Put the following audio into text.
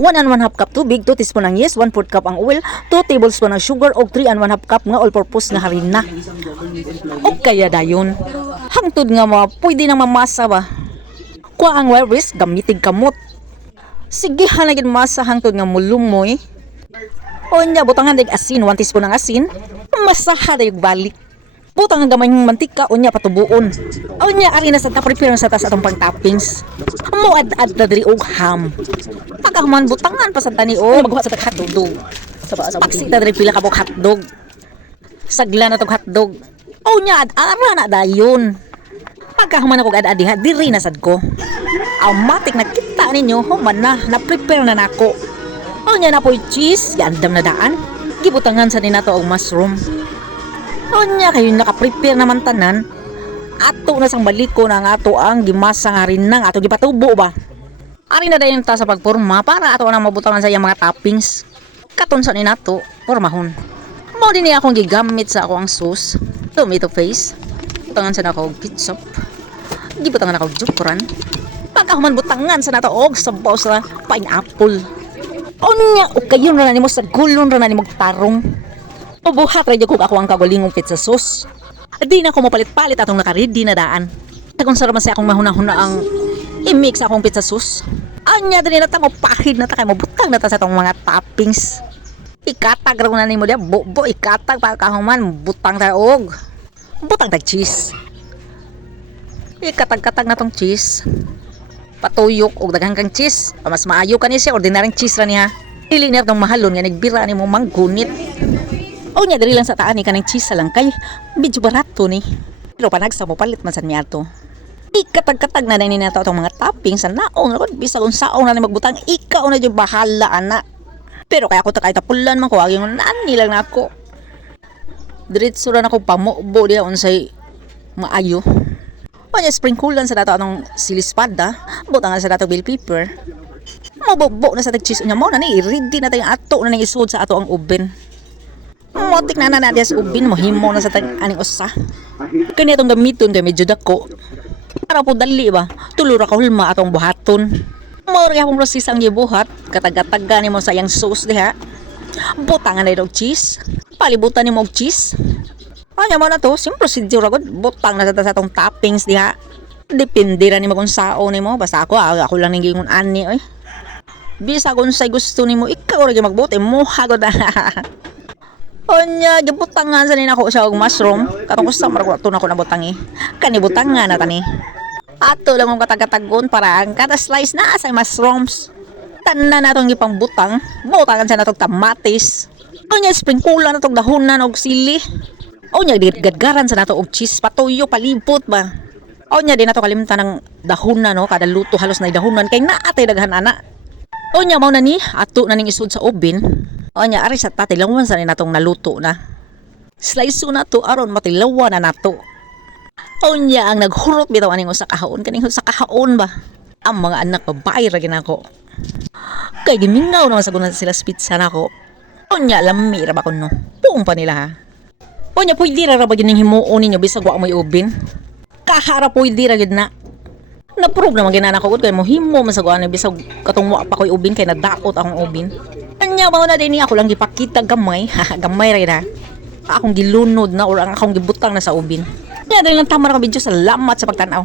1 and 1/2 cup tubig, 2 teaspoon ng yeast, 1/4 cup ang oil, 2 tablespoon ng sugar, og 3 and 1/2 cup nga all-purpose nga harina. O kaya dayon, hangtod nga pwede nang mamasa ba? Kuha ang wire whisk, gamitig kamot. Sige hanagin masa hangtod nga mulumoy. O nya, butangan dag asin, 1 teaspoon ng asin, masaha dayog balik. Butang ang gamay ng mantika, o nya patubuon. O nya, ari na sa prepare sa tas atong pang-toppings. Muad-ad na diri og ham. Pagkahuman butangan pa sa tani o magbuhat sa hotdog. Paksi na diri pila ka bok hotdog. Sagla na tong hotdog. O nya, ara na dayon. Pagkahuman ako ad diha, diri na sad ko. Automatic na kita ninyo, human na prepare na nako. O nya na po'y cheese, yandam na daan. Gibutangan sa ninato og mushroom. O nya kayo naka-prepare naman tanan. Ato na sang baliko na nga ato ang gimasa nga rin nang ato gipatubo ba. Ari na dayon ta sa pagporma para ato na mabutangan sa iyang mga toppings. Katon sa ninato, pormahon. Mao din akong gigamit sa ako ang sauce, tomato paste. Butangan sa nako og ketchup. Gibutangan ako og jukran. Pagkahuman butangan sa nato og sabaw sa pineapple. O nya, o kayo na nimo sa gulon ra na nimo tarong. Ubuhat radyo kung ako ang kagulingong pizza sauce. Di na ako mapalit-palit atong naka-ready na daan. Tagon sa raman sa akong mahuna-huna ang i-mix akong pizza sauce. Anya din na ta mapahid na ta kay mabutang na ta sa atong mga toppings. Ikatag ra na nimo dia, bo ikatag pagkahuman butang ta og butang tag cheese. Ikatag-katag na tong cheese. Patuyok og daghang kang cheese. Mas maayo kani siya ordinaryong cheese ra niya. Dili na tong mahalon nga nagbira nimo manggunit. O nya diri lang sa taan ni kanang cheese lang kay medyo barato ni. Pero panagsa mo palit man sad mi ato. Ikatag-katag na ni nato atong mga toppings sa naong ra bisag unsaon na ni magbutang ikaw na jud bahala ana. Pero kaya ko ta kay tapulan man ko aging nani lang nako. Diretso ra nako pamubo diha unsay maayo. O nya sprinklean sa dato anong silispada, butangan sa dato bell pepper. Mabubo na sa tag cheese unya mo na ni ready na tayong ato na ning isud sa ato ang oven. Motik na natin sa ubin mo, himo na sa aning usa. Kanya itong gamiton kay medyo dako. Para po dali ba, tulura ka hulma atong buhaton. Mauri akong proseso ang gibuhat, katag-kataga ni mo sa iyang sauce diha. Butangan na itong cheese, palibutan ni mo og cheese. Kanya mo na to, sim procedure agad, butang na sa atong toppings diha. Depende ra ni mo kung sao ni mo, basta ako lang ning gingon ani oy. Bisa kung say gusto ni mo, ikaw ra gyud magbuti mo hagod. Onya, gibutangan sa nina ko siya og mushroom. Katong usa mar ko na ko nabutang Kani butangan na tani. Ato lang kong katag-katagon para ang kada slice na sa mushrooms. Tanan na itong ipang butang. Butangan sa natong tamatis. Onya, sprinklean na itong dahonan og sili. Onya, gadgaran sa nato og cheese. Patuyo, palibot ba. Onya, di na to kalimtan ng dahonan no. Kada luto halos na dahonan. Kay naatay daghan ana. Onya, mao na ni. Ato na ning isud sa oven. Onya, ari sa tatilawan sa natong naluto na. Slice na to aron matilawan na nato. Onya, ang naghurot bitaw aning usa kahaon kaning usa kahaon ba. Ang mga anak babae ra ginako. Kay gimingaw naman sa gunan sila pizza nako. Onya, lami ra ba kuno. Puong pa nila ha. Onya, pwede ra ba gining himuon ninyo bisag wa may oven. Kahara pwede ra gid na. Na-prove naman ginana ko kay mo himo masagwan bisag katong wa pa koy oven kay nadaot akong oven. Anya mao na din ako lang gipakita gamay, gamay ra na. Akong gilunod na or ang akong gibutang na sa ubin. Kaya dali lang tama ra ka video, salamat sa pagtanaw.